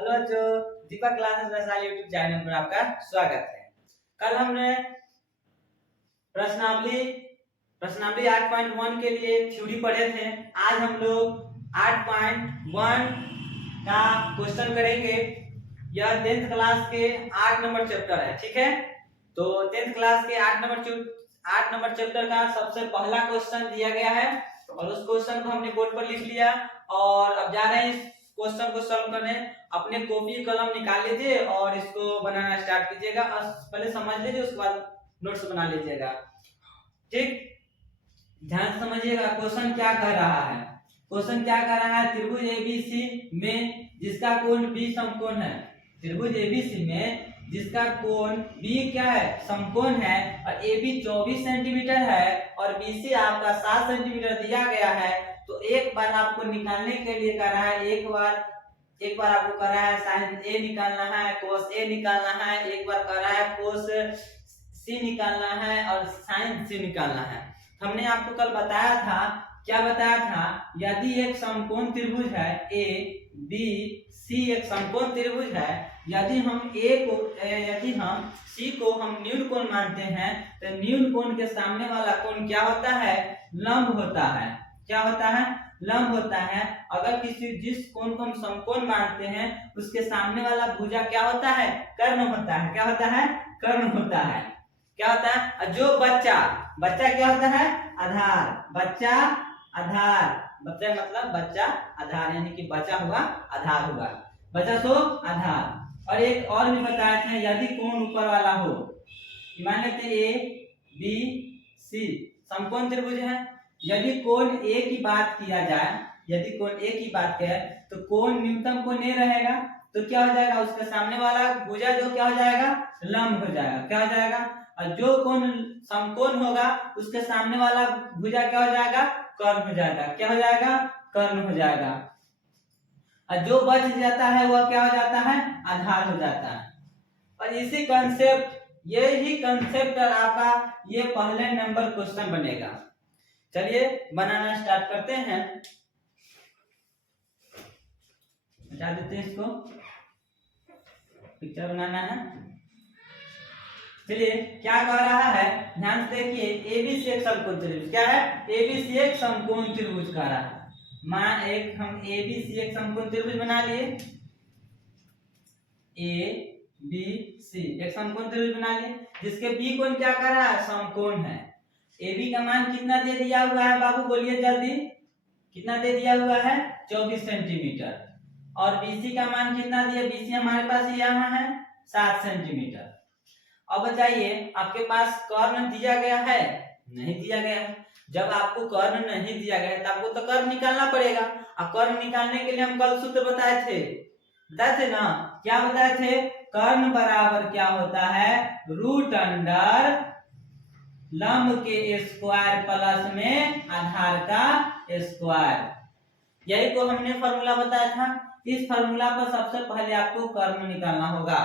Hello बच्चों, दीपक classes Vaishali YouTube channel पर आपका स्वागत है। कल हमने प्रश्नावली प्रश्नावली 8.1 के लिए थ्योरी पढ़े थे। आज हम लोग 8.1 का क्वेश्चन करेंगे। यह 10th क्लास के 8 नंबर चैप्टर है, ठीक है। तो 10th क्लास के 8 नंबर चैप्टर का सबसे पहला क्वेश्चन दिया गया है और उस क्वेश्चन को हमने बोर्ड पर लिख लिया और अब जा रहे हैं इस क्वेश्चन को सॉल्व करने। अपने कॉपी कलम निकाल लीजिए और इसको बनाना स्टार्ट कीजिएगा। पहले समझ लीजिए, उसके बाद नोट्स बना लीजिएगा, ठीक। ध्यान से समझिएगा क्वेश्चन क्या कह रहा है। क्वेश्चन क्या कह रहा है, त्रिभुज एबीसी में जिसका कोण बी समकोण है। त्रिभुज एबीसी में जिसका कोण बी क्या है, समकोण है और AB 24 सेंटीमीटर है और BC आपका 7 सेंटीमीटर दिया गया है। तो एक बार आपको निकालने के लिए कह रहा है, एक बार आपको कह रहा है साइन ए निकालना है, कोस ए निकालना है, एक बार कह रहा है कोस सी निकालना है और साइन सी निकालना है। हमने आपको कल बताया था, क्या बताया था, यदि एक समकोण त्रिभुज है ए बी सी, एक समकोण त्रिभुज है, यदि हम सी को हम न्यून कोण मानते हैं तो न्यून कोण के सामने वाला कोण क्या होता है, लंब होता है। क्या होता है, लंब होता है। अगर जिस कोण को हम समकोण मानते हैं उसके सामने वाला भुजा क्या होता है, कर्ण होता है। क्या होता है, कर्ण होता है। क्या होता है, जो बच्चा क्या होता है, आधार। बच्चा मतलब बच्चा आधार, यानी कि बचा हुआ आधार होगा। बचा तो आधार। और एक और भी बताया था, यदि कोण ऊपर वाला हो, मान लेते ए बी सी समकोण त्रिभुज है। यदि कोण ए की बात किया जाए, यदि कोण ए की बात करें तो कोण न्यूनतम कोण ए रहेगा, तो क्या हो जाएगा, उसके सामने वाला भुजा जो क्या हो जाएगा, लंब हो जाएगा। क्या हो जाएगा, और जो कोण समकोण होगा उसके सामने वाला भुजा क्या हो जाएगा, कर्ण हो जाएगा। क्या हो जाएगा, कर्ण हो जाएगा। और जो बच जाता है वह क्या हो जाता है, आधार हो जाता है। और इसी कंसेप्ट, यही कंसेप्ट आपका ये पहले नंबर क्वेश्चन बनेगा। चलिए बनाना स्टार्ट करते हैं। बता देते हैं इसको, पिक्चर बनाना है। चलिए क्या कह रहा है, ध्यान से देखिए, एबीसी एक समकोण त्रिभुज। क्या है, एबीसी एक समकोण त्रिभुज कह रहा है। हम एबीसी एक समकोण त्रिभुज बना लिए। ए बी सी एक समकोण त्रिभुज बना लिए, जिसके बी कोण क्या कर रहा है, समकोण है। AB का मान कितना दे दिया हुआ है बाबू, बोलिए जल्दी, कितना दे दिया हुआ है, 24 सेंटीमीटर। और BC का मान कितना दिया, BC हमारे पास यहाँ है 7 सेंटीमीटर। अब बताइए, आपके पास कर्ण दिया गया है, नहीं दिया गया है। जब आपको कर्ण नहीं दिया गया है तो आपको तो कर्ण निकालना पड़ेगा। अब कर्ण निकालने के लिए हम कल सूत्र बताए थे ना, क्या बताए थे, कर्ण बराबर क्या होता है, रूट अंडर लंब के स्क्वायर प्लस में आधार का स्क्वायर। यही को हमने फॉर्मूला बताया था। इस फॉर्मूला पर सबसे पहले आपको कर्ण निकालना होगा।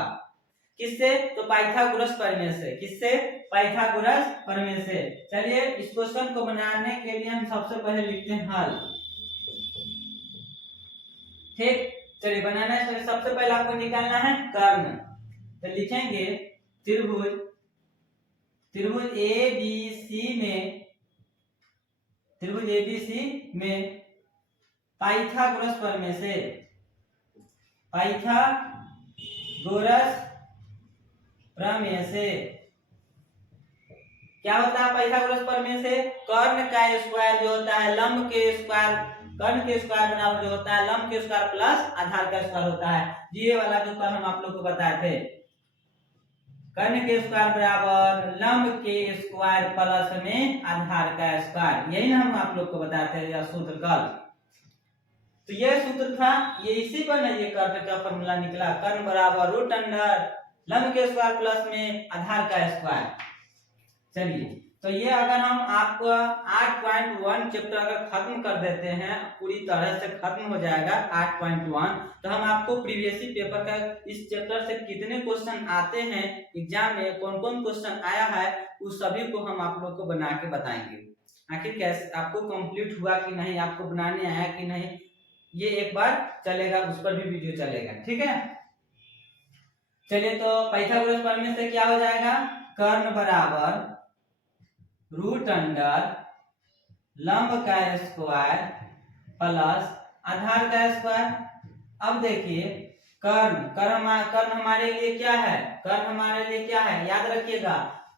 किससे, तो पाइथागोरस प्रमेय से। किससे, पाइथागोरस प्रमेय से। चलिए इस क्वेश्चन को बनाने के लिए हम सबसे पहले लिखते हैं हल, ठीक। चलिए बनाना है, सबसे पहले आपको निकालना है कर्ण। तो लिखेंगे त्रिभुज एबीसी में पाइथागोरस प्रमेय से, क्या होता है पाइथागोरस प्रमेय से, कर्ण का स्क्वायर जो होता है लंब के स्क्वायर, कर्ण के स्क्वायर बराबर जो होता है लंब के स्क्वायर प्लस आधार का स्क्वायर होता है। ये वाला जो कल हम आप लोग को बताए थे, कर्ण के स्क्वायर बराबर लंब के स्क्वायर प्लस में आधार का स्क्वायर। यही ना हम आप लोग को बताए थे यह सूत्र कल। तो यह सूत्र था, ये इसी पर ना ये कर्ण का फॉर्मूला निकला, कर्ण बराबर रूट अंडर लंब के स्क्वायर प्लस में आधार का स्क्वायर। चलिए तो ये अगर हम आपको 8.1 चैप्टर अगर खत्म कर देते हैं, पूरी तरह से खत्म हो जाएगा 8.1, तो हम आपको प्रीवियस पेपर का इस चैप्टर से कितने क्वेश्चन आते हैं एग्जाम में, कौन कौन क्वेश्चन आया है, उस सभी को हम आप लोग को बना के बताएंगे। आखिर कैसे आपको कंप्लीट हुआ कि नहीं, आपको बनाने आया कि नहीं, ये एक बार चलेगा, उस पर भी वीडियो चलेगा, ठीक है। चलिए तो पाइथागोरस प्रमेय से क्या हो जाएगा, कर्ण बराबर रूट अंडर लंब का स्क्वायर प्लस आधार का स्क्वायर। अब देखिए कर्ण हमारे लिए क्या है, कर्ण हमारे लिए क्या है, याद रखिएगा,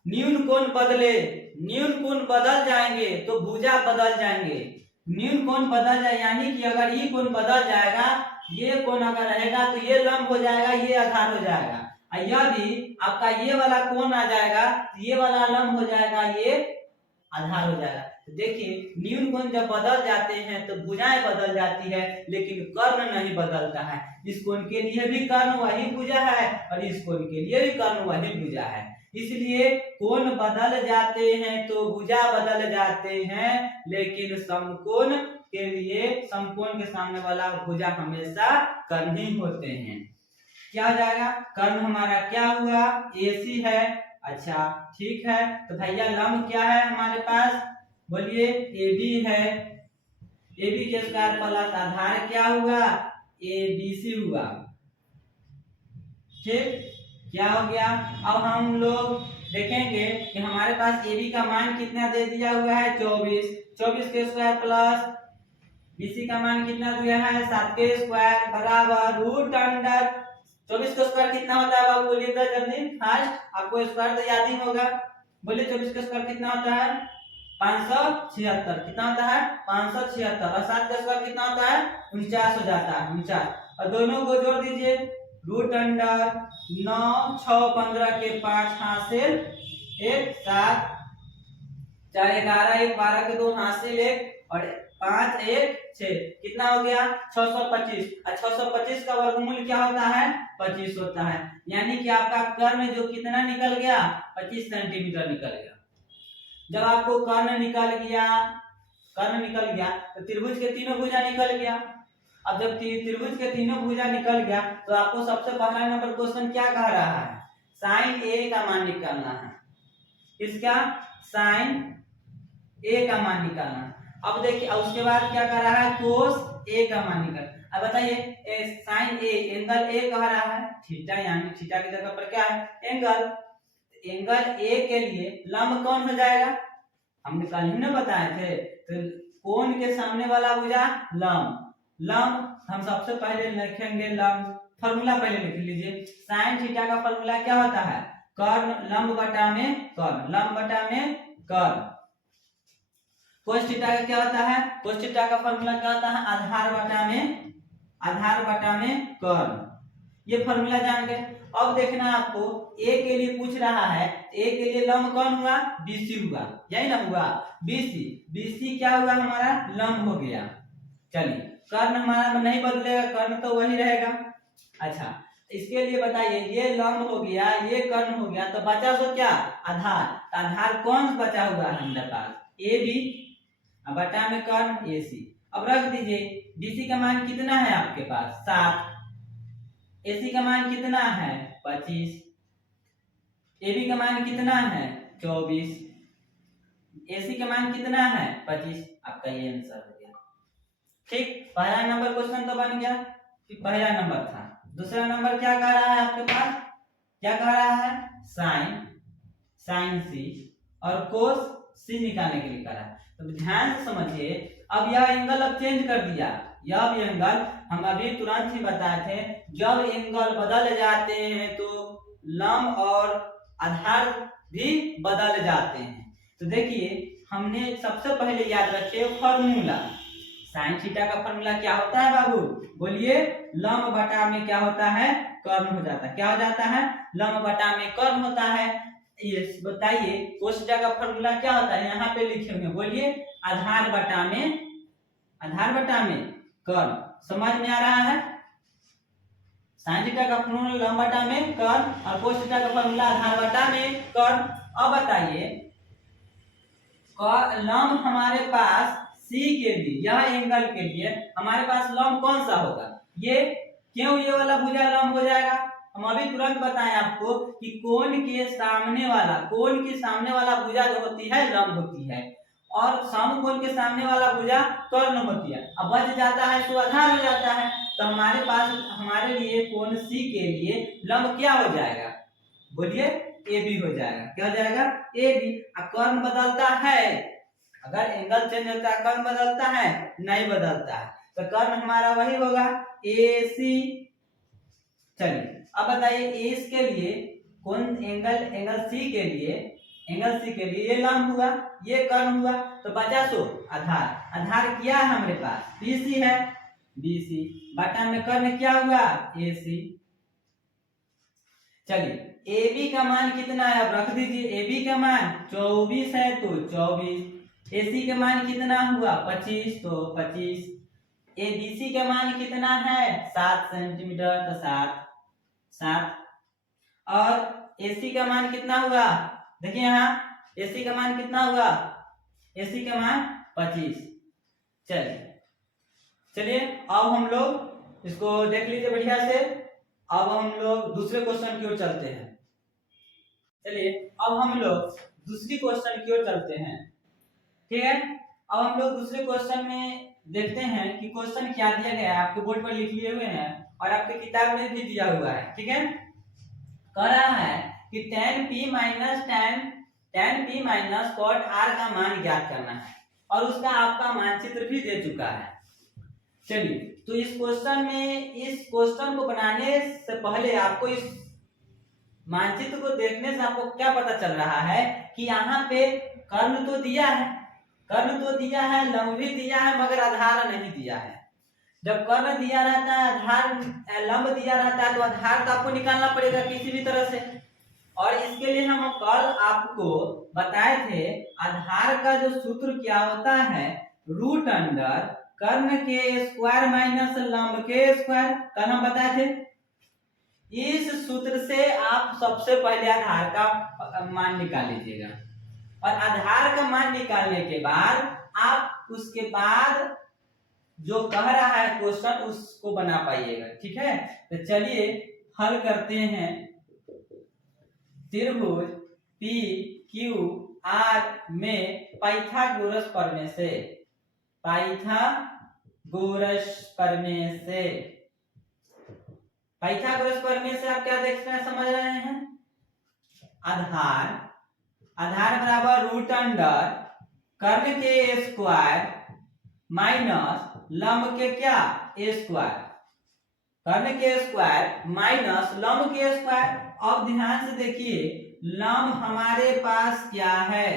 न्यून कोण बदले, न्यून कोण बदल जाएंगे तो भुजा बदल जाएंगे। न्यून कोण बदल जाए यानी कि अगर ये कोण बदल जाएगा, ये कोण अगर रहेगा तो ये लंब हो जाएगा, ये आधार हो जाएगा। यदि आपका ये वाला कोण आ जाएगा, ये वाला लंब हो जाएगा, ये आधार हो जाएगा। तो देखिए न्यून कोण जब बदल जाते हैं तो भुजाएं बदल जाती है, लेकिन कर्ण नहीं बदलता है। इस कोण के लिए भी कर्ण वही भुजा है और इस कोण के लिए भी कर्ण वही भुजा है। इसलिए कोण बदल जाते हैं तो भुजा बदल जाते हैं, लेकिन समकोण के लिए समकोण के सामने वाला भुजा हमेशा कर्ण ही होते हैं। क्या हो जाएगा, कर्ण हमारा क्या हुआ, AC है। अच्छा ठीक है, तो भैया लंब क्या है हमारे पास, बोलिए AB है। AB के स्क्वायर प्लस आधार क्या हुआ, ABC हुआ। ठीक, क्या हो गया। अब हम लोग देखेंगे कि हमारे पास AB का मान कितना दे दिया हुआ है, 24। 24 के स्क्वायर प्लस BC का मान कितना दिया है, 7 के स्क्वायर बराबर रूट अंडर 24 का स्क्वायर कितना होता है बाबू, बोलिए तो जल्दी फास्ट, आपको स्क्वायर तो याद ही होगा। बोलिए 24 का स्क्वायर कितना होता है, 576। कितना होता है, 576। और 7 का स्क्वायर कितना होता है, 49 हो जाता है, 49। और दोनों को जोड़ दीजिए, रूट अंडर 9 6 15 के 5 हासिल 1 7 4 11 1 12 के 2 हासिल 1 और 5 1 6, कितना हो गया 625। और 625 का वर्गमूल क्या होता है, 25 होता है। यानी कि आपका कर्ण जो कितना निकल गया, 25 सेंटीमीटर निकल गया। जब आपको कर्ण निकल गया तो त्रिभुज के तीनों भुजा निकल गया। अब जब त्रिभुज के तीनों भुजा निकल गया तो आपको सबसे पहला नंबर क्वेश्चन क्या कह रहा है, साइन A का मान निकालना है। इसका साइन A का मान निकालना है। अब देखिए उसके बाद क्या कर रहा है, कोस A का मान निकाल। अब बताइए साइन A एंगल A कह रहा है, थीटा, यानी थीटा की जगह पर क्या है, एंगल। एंगल A के लिए लंब कौन हो जाएगा, हमने कल ही ना बताए थे, तो कोण के सामने वाला भुजा लंब। लंब हम सबसे पहले लिखेंगे लंब, फॉर्मूला पहले लिख लीजिए। साइन थीटा का फॉर्मूला क्या होता है, कर्ण लंब बटा में कर्ण, लंब बटा में कर्ण। कोस थीटा का क्या होता है, कोस थीटा का फॉर्मूला क्या होता है, आधार बटा में कर्ण। ये फॉर्मूला जान गए। अब देखना आपको A के लिए पूछ रहा है, A के लिए लंब कौन हुआ, BC हुआ, यही ना हुआ, BC क्या हुआ हमारा, लंब हो गया। चलिए कर्ण हमारा नहीं बदलेगा, कर्ण तो वही रहेगा। अच्छा इसके लिए बताइए, ये लंब हो गया, ये कर्ण हो गया, तो बचा तो क्या, आधार। आधार कौन बचा हुआ है हमारे पास, AB बटा में कर्ण AC। अब रख दीजिए, BC का मान कितना है आपके पास, 7। AC का मान कितना है, 25। AB का मान कितना है, 24। AC का मान कितना है, 25। आपका ये आंसर हो गया। ठीक, पहला नंबर क्वेश्चन तो बन गया, पहला नंबर था। दूसरा नंबर क्या कह रहा है आपके पास, क्या कह रहा है, साइन C और कोस C निकालने के लिए कह रहा है। तो ध्यान से समझिए, अब यह एंगल अब चेंज कर दिया। यह एंगल हम अभी तुरंत ही बताए थे, जब एंगल बदल जाते हैं तो लंब और आधार भी बदल जाते हैं। तो देखिए हमने सबसे पहले याद रखे फॉर्मूला, साइन थीटा का फॉर्मूला क्या होता है बाबू, बोलिए लंब बटा में क्या होता है, कर्ण हो जाता है। क्या हो जाता है, लंब बटा में कर्ण होता है। ये बताइए कोस थीटा का फॉर्मूला क्या होता है, यहाँ पे लिखेंगे, बोलिए आधार बटा में कर्ण। समझ में आ रहा है, साइन थीटा का फॉर्मूला लंब बटा में कर्ण और कोस थीटा का फॉर्मूला आधार बटा में कर्ण। अब बताइए लंब हमारे पास C के लिए, यह एंगल के लिए हमारे पास लंब कौन सा होगा, ये क्यों ये वाला भुजा लंब हो जाएगा, हम अभी तुरंत बताएं आपको कि कोण के सामने वाला भुजा जो होती है लंब होती है, और समकोण के सामने वाला भुजा कर्ण होती है। अब बच जाता है तो आधार हो जाता है। तो हमारे पास हमारे लिए कोण सी के लिए लंब क्या हो जाएगा, बोलिए ए बी हो जाएगा। क्या हो जाएगा, ए बी। अब कर्ण बदलता है, अगर एंगल चेंज होता है कर्ण बदलता है, नहीं बदलता है, तो कर्ण हमारा वही होगा ए सी। चलिए अब बताइए इस के लिए कौन एंगल सी के लिए, एंगल सी के लिए ये लंब हुआ, ये कर्ण हुआ, तो बचा सो आधार। आधार क्या है हमारे पास, बीसी है, बीसी बटा में कर्ण क्या हुआ, एसी। चलिए AB का मान कितना है, अब रख दीजिए। AB का मान 24 है तो 24, AC का मान कितना हुआ 25 तो 25, ABC का मान कितना है 7 सेंटीमीटर तो 7, और AC का मान कितना हुआ, देखिए यहाँ AC का मान कितना हुआ, AC का मान 25। चलिए अब हम लोग इसको देख लीजिए बढ़िया से। अब हम लोग दूसरे क्वेश्चन की ओर चलते हैं। चलिए अब हम लोग दूसरी क्वेश्चन की ओर चलते हैं, ठीक है। अब हम लोग दूसरे क्वेश्चन में देखते हैं कि क्वेश्चन क्या दिया गया है, आपके बोर्ड पर लिख लिए हुए हैं और आपके किताब में भी दिया हुआ है, ठीक है। कह रहा है कि tan p minus cot r का मान ज्ञात करना है और उसका आपका मानचित्र भी दे चुका है। चलिए तो इस क्वेश्चन में, इस क्वेश्चन को बनाने से पहले आपको इस मानचित्र को देखने से आपको क्या पता चल रहा है कि यहाँ पे कर्ण तो दिया है, लंब भी दिया है, मगर आधार नहीं दिया है। जब कर्ण दिया रहता है, आधार लंब दिया रहता है, तो आधार तो आपको निकालना पड़ेगा किसी भी तरह से। और इसके लिए हम कल आपको बताए थे आधार का जो सूत्र क्या होता है, रूट अंडर कर्ण के स्क्वायर माइनस लंब के स्क्वायर, कल हम बताए थे। इस सूत्र से आप सबसे पहले आधार का मान निकाल लीजिएगा और आधार का मान निकालने के बाद आप उसके बाद जो कह रहा है क्वेश्चन उसको बना पाइएगा, ठीक है। तो चलिए हल करते हैं। त्रिभुज पी क्यू आर में पाइथागोरस प्रमेय से, पाइथागोरस प्रमेय से आप क्या देखते हैं, समझ रहे हैं। आधार बराबर रूट अंडर कर्ण के स्क्वायर माइनस लंब के क्या स्क्वायर, कर्ण के स्क्वायर माइनस लंब के स्क्वायर। अब ध्यान से देखिए लंब हमारे पास क्या है,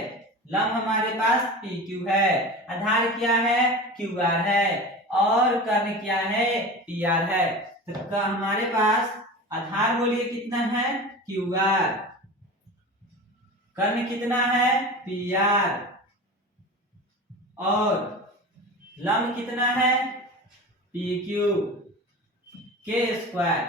लंब हमारे पास पी क्यू है, आधार क्या है क्यू आर है, और कर्ण क्या है पी आर है। तो हमारे पास आधार बोलिए कितना है क्यू आर, कर्ण कितना है पी आर, और लंब कितना है पी क्यू के स्क्वायर।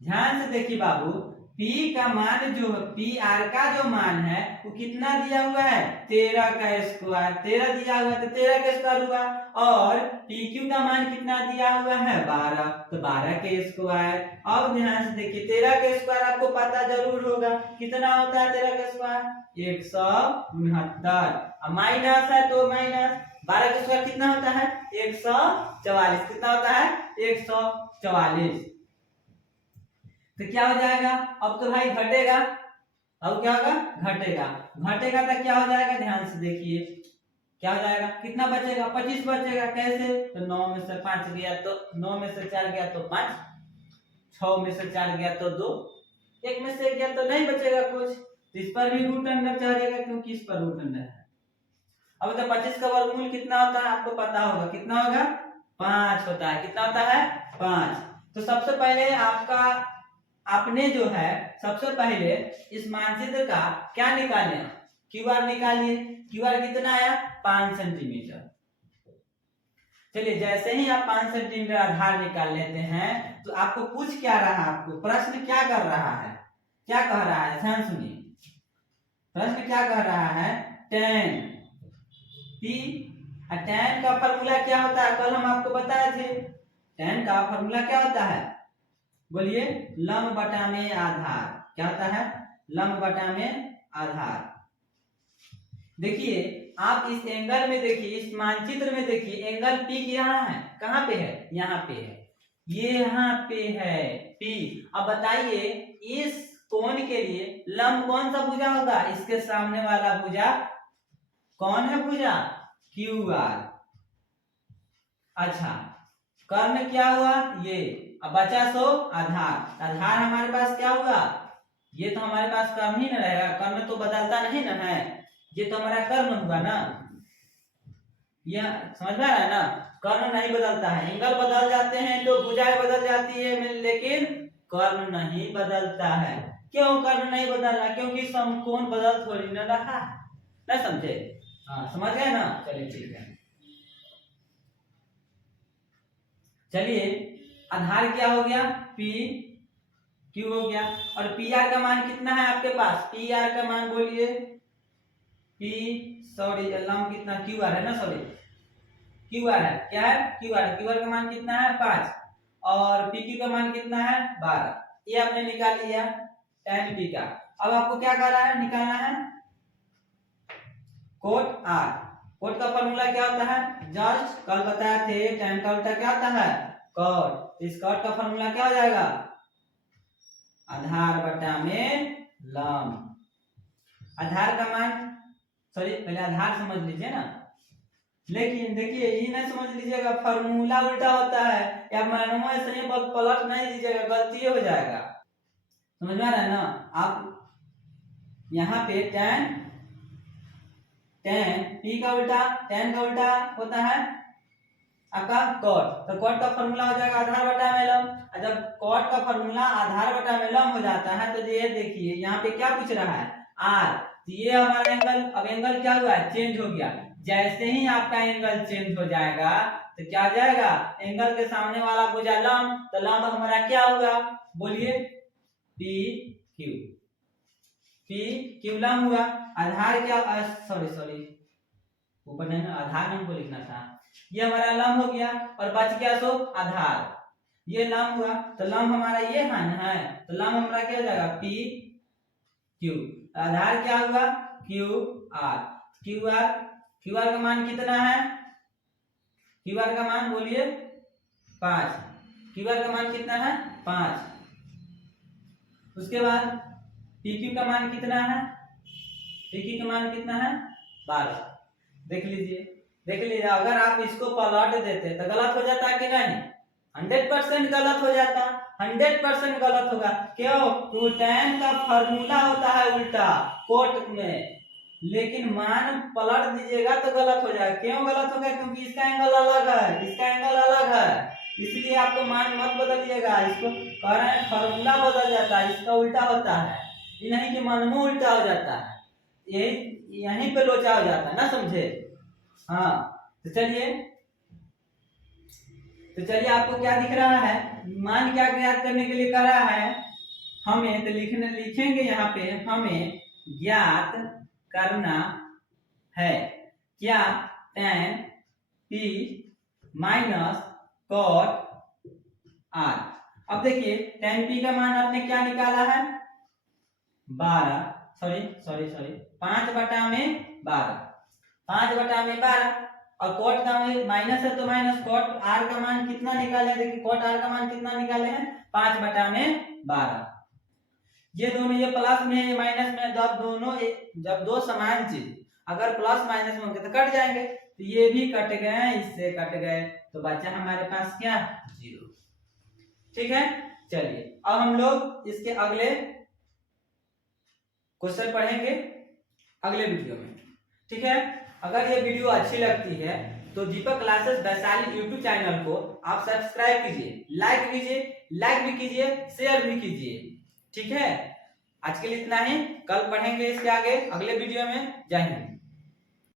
ध्यान से देखिए बाबू, P का मान जो पी आर का जो मान है वो कितना दिया हुआ है 13 का स्क्वायर, 13 दिया हुआ है तो 13 का स्क्वायर हुआ, और PQ का मान कितना दिया हुआ है 12, तो 12 के स्क्वायर। अब ध्यान से देखिए 13 के स्क्वायर आपको पता जरूर होगा कितना होता है 13 का स्क्वायर 169, अब माइनस है तो माइनस 12 का स्क्वायर कितना होता है 144, कितना होता है 144। तो क्या हो जाएगा, अब तो भाई घटेगा, अब क्या होगा घटेगा, तो क्या हो जाएगा, ध्यान से देखिए क्या हो जाएगा, कितना बचेगा 25 बचेगा। कैसे, तो 9 में से 5 गया तो 9 में से 4 गया तो 5, 6 में से 4 गया तो 2, 1 में से 1 गया तो नहीं बचेगा कुछ, तो इस पर भी रूट अंडर चढ़ेगा क्योंकि इस पर रूट अंडर है। अब तो 25 का वर्गमूल कितना होता है आपको पता होगा, कितना होगा 5 होता है, कितना होता है 5। तो सबसे पहले आपने जो है सबसे पहले इस मानचित्र का क्या निकालना, क्यू आर निकालिए। क्यू आर कितना आया 5 सेंटीमीटर। चलिए जैसे ही आप 5 सेंटीमीटर आधार निकाल लेते हैं तो आपको पूछ क्या रहा है, आपको प्रश्न क्या कर रहा है, क्या कह रहा है, ध्यान सुनिए। प्रश्न क्या कह रहा है, tan p, tan का फॉर्मूला क्या होता है, कल हम आपको बताए थे। tan का फॉर्मूला क्या होता है, बोलिए लंब बटा में आधार। क्या होता है, लंब बटा में आधार। देखिए आप इस एंगल में देखिए, इस मानचित्र में देखिए, एंगल पी यहाँ है, कहाँ पे है, यहाँ पे है, ये यहाँ पे है पी। अब बताइए इस कोण के लिए लंब कौन सा भुजा होगा, इसके सामने वाला भुजा कौन है, भुजा क्यू आर। अच्छा, कर्ण क्या हुआ, ये। अब बचा सो आधार। आधार हमारे पास क्या हुआ, ये तो हमारे पास कर्ण ही न रहेगा, कर्ण तो बदलता नहीं ना है, ये तो हमारा कर्ण हुआ ना, यह समझ में आ रहा है ना, कर्ण नहीं बदलता है। एंगल बदल जाते हैं तो भुजाएं बदल जाती है, लेकिन कर्ण नहीं बदलता है। क्यों कर्ण नहीं बदल रहा, क्योंकि समकोण बदल थोड़ी न रहा है, ना समझे। हाँ समझ गए ना, चलिए ठीक है। चलिए आधार क्या हो गया, पी क्यू हो गया, और पी आर का मान कितना है आपके पास, पी आर का मान बोलिए, पी सॉरी लंब कितना, क्यू आर है ना, सॉरी क्यू आर है, क्या है क्यू आर, क्यू आर का मान कितना है 5, और पी क्यू का मान कितना है 12। ये आपने निकाल लिया tan पी का। अब आपको क्या कर रहा है, निकालना है कोट आर। कोट का फॉर्मूला क्या होता है, जस्ट कल बताए थे, tan का उल्टा क्या होता है कॉट। इस कॉट का फॉर्मूला क्या हो जाएगा, आधार बटा में लंब। आधार का मान, सॉरी पहले आधार समझ लीजिए ना, लेकिन देखिए ये ना समझ लीजिएगा फॉर्मूला उल्टा होता है, या मानों से पलट नहीं दीजिएगा, गलती हो जाएगा। समझ में आ रहा है ना। आप यहाँ पे tan पी का उल्टा, tan का उल्टा होता है आपका cot, तो cot का फॉर्मूला हो जाएगा आधार बटा में लंब। जब cot का फॉर्मूला आधार बटा में लंब हो जाता है तो ये देखिए यहाँ पे क्या पूछ रहा है r, तो ये हमारा एंगल, अब एंगल क्या हुआ है, चेंज हो गया। जैसे ही आपका एंगल चेंज हो जाएगा तो क्या हो जाएगा, एंगल के सामने वाला भुजा लंब, तो लंब हमारा क्या होगा, बोलिए पी क्यू लंब हुआ। आधार क्या, सॉरी ऊपर नहीं ना, आधार हमको लिखना था, ये हमारा लंब हो गया, और बच गया सो आधार, ये लंब हुआ, तो लंब हमारा ये है, तो लंब हमारा क्या हो जाएगा पी क्यू, आधार क्या हुआ क्यू आर। क्यू आर का मान कितना है, क्यू आर का मान बोलिए 5, क्यू आर का मान कितना है 5। उसके बाद पी क्यू का मान कितना है, पी क्यू का मान कितना है 12। देख लीजिए, अगर आप इसको पलट देते तो गलत हो जाता है कि नहीं, 100% गलत हो जाता, 100% गलत होगा। क्यों, तो tan का फॉर्मूला होता है उल्टा कोट में, लेकिन मान पलट दीजिएगा तो गलत हो जाएगा। क्यों गलत होगा, क्योंकि इसका एंगल अलग है, इसका एंगल अलग है, इसलिए आपको मान मत बदलिएगा। इसको कह रहे हैं फॉर्मूला बदल जाता है, इसका उल्टा होता है, ये नहीं कि मनमो उल्टा हो जाता है, यहीं पे लोचा हो जाता है ना, समझे। हाँ तो चलिए आपको क्या दिख रहा है, मान क्या ज्ञात करने के लिए कह रहा है हमें, तो लिखेंगे यहाँ पे, हमें ज्ञात करना है क्या, tan p minus cot r। अब देखिए tan p का मान आपने क्या निकाला है 12, सॉरी 5 बटा में 12, 5 बटा में 12, और cot का माइनस है तो माइनस, cot r का मान कितना निकाले, देखिए cot r का मान कितना निकाले हैं 5 बटा में 12। ये दोनों, ये प्लस में ये माइनस में, जब दो समान चीज अगर प्लस माइनस में होंगे तो कट जाएंगे, तो ये भी कट गए, इससे कट गए, तो बचा हमारे पास क्या 0। ठीक है, चलिए अब हम लोग इसके अगले क्वेश्चन पढ़ेंगे अगले वीडियो में। ठीक है, अगर ये वीडियो अच्छी लगती है तो दीपक क्लासेस वैशाली यूट्यूब चैनल को आप सब्सक्राइब कीजिए, लाइक भी कीजिए, शेयर भी कीजिए। ठीक है, आज के लिए इतना ही, कल पढ़ेंगे इसके आगे अगले वीडियो में। जय हिंद।